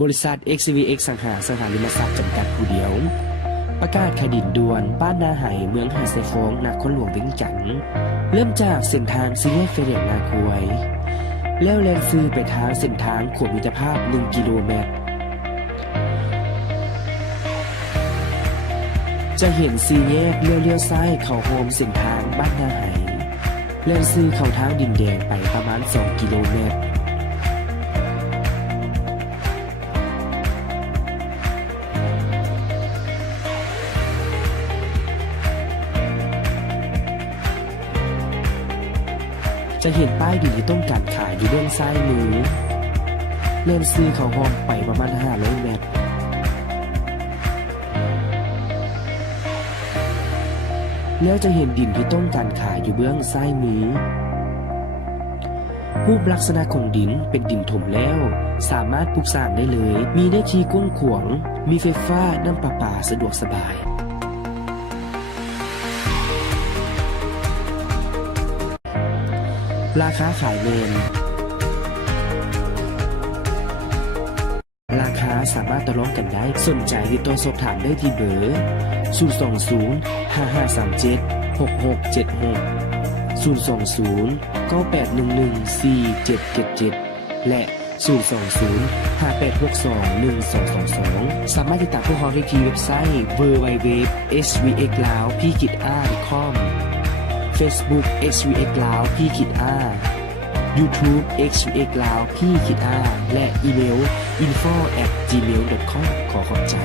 บริษัท XVX สังหาริมทรัพย์จำกัดผู้เดียวประกาศขายดินด่วนบ้านนาไห่เมืองหาดไซฟงนครหลวงเวียงจันทน์เริ่มจากเส้นทางสี่แยกไฟแดงนาควยแล้วแล่นซื้อไปทางเส้นทางขวบมิตรภาพ1กิโลเมตรจะเห็นสี่แยกเลี้ยวซ้ายเข้าโฮมเส้นทางบ้านนาไห่แล่นซื้อเข้าทางดินแดงไปประมาณ2กิโลเมตรจะเห็นป้ายดินที่ต้องการขายอยู่เบื้องซ้ายมือเล่นซื้อเข้าห้องไปประมาณ500 เมตรแล้วจะเห็นดินที่ต้องการขายอยู่เบื้องซ้ายมือรูปลักษณะของดินเป็นดินถมแล้วสามารถปลูกสร้างได้เลยมีเนื้อที่กว้างขวางมีไฟฟ้าน้ำประปาสะดวกสบายราคาขายเมนราคาสามารถต่อรองกันได้สนใจติดต่อสอบถามได้ที่เบอร์020-5537-6676 020-9811-4777 และ020-5862-1222 สามารถติดตามพวกเราได้ที่เว็บไซต์ www.svxlao.com Facebook XVX ลาวพี่ขีดอา YouTube XVX ลาวพี่ขีดอาและอีเมล info@gmail.com ขอขอบใจ